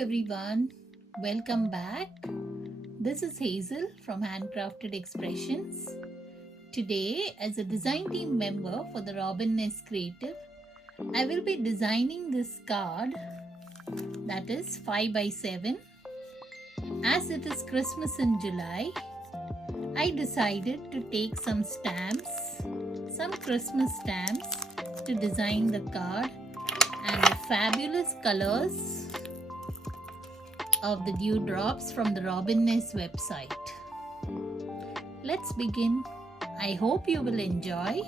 everyone, welcome back. This is Hazel from Handcrafted Expressions. Today, as a design team member for the Robin Nest Creative, I will be designing this card that is 5 by 7. As it is Christmas in July, I decided to take some Christmas stamps to design the card and the fabulous colors of the dewdrops from the Robin Nest website. Let's begin. I hope you will enjoy.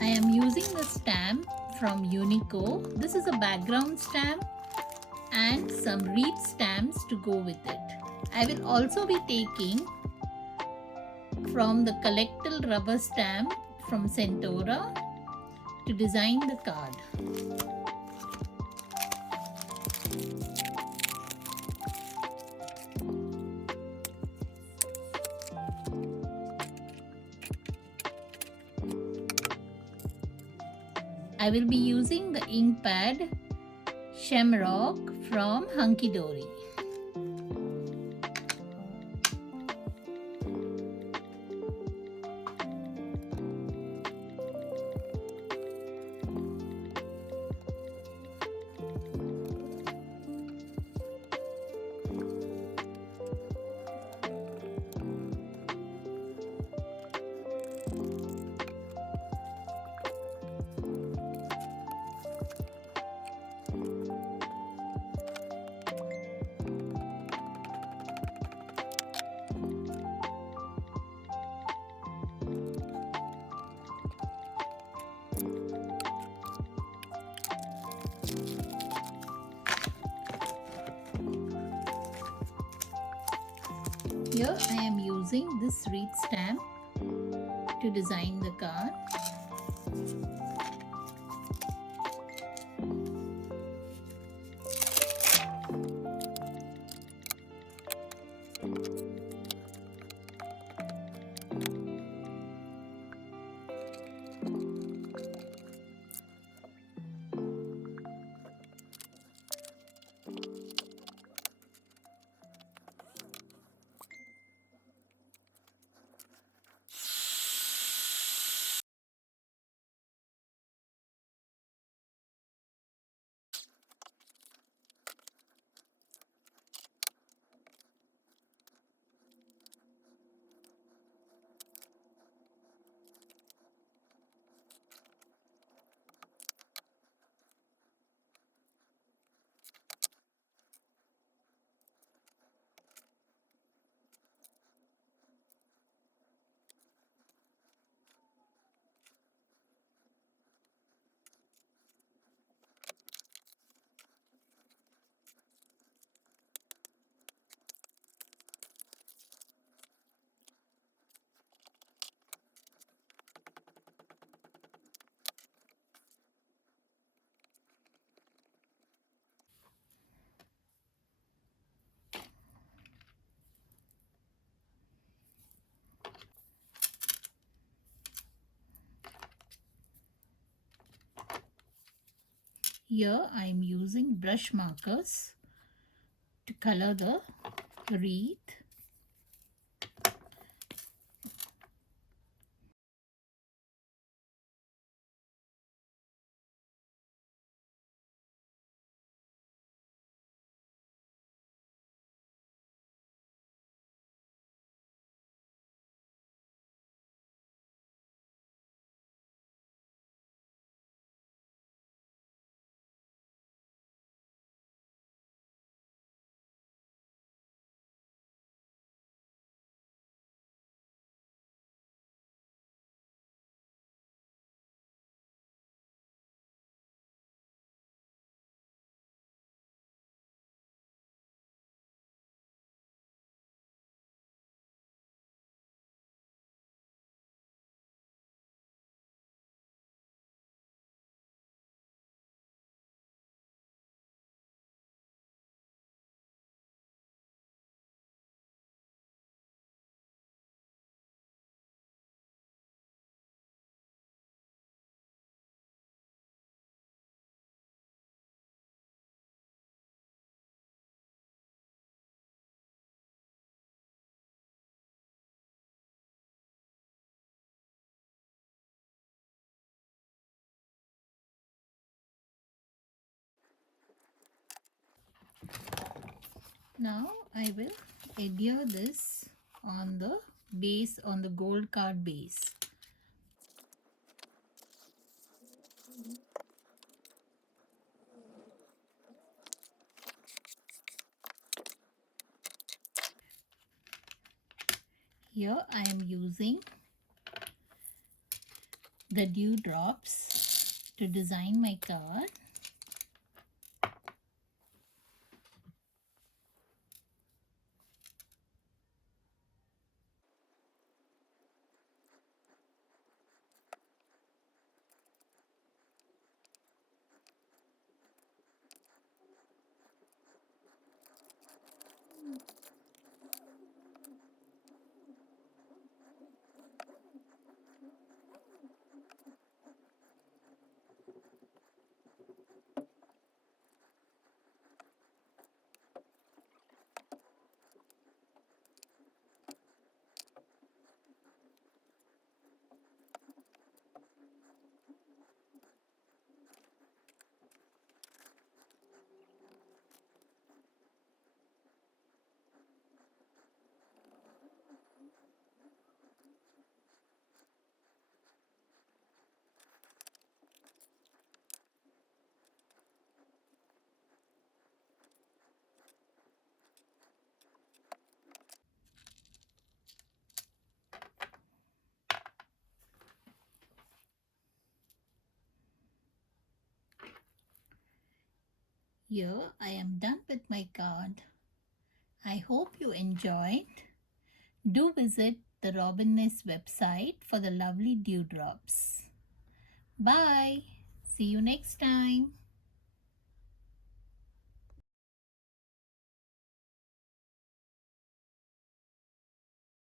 I am using the stamp from Unico. This is a background stamp and some wreath stamps to go with it. I will also be taking from the Collectil rubber stamp from Centaura to design the card. I will be using the ink pad Shamrock from Hunky Dory. Here I am using this wreath stamp to design the card. Here I am using brush markers to color the wreath. Now I will adhere this on the base, on the gold card base. Here I am using the dewdrops to design my card. Here I am done with my card. I hope you enjoyed. Do visit the Robin Nest website for the lovely dewdrops. Bye. See you next time.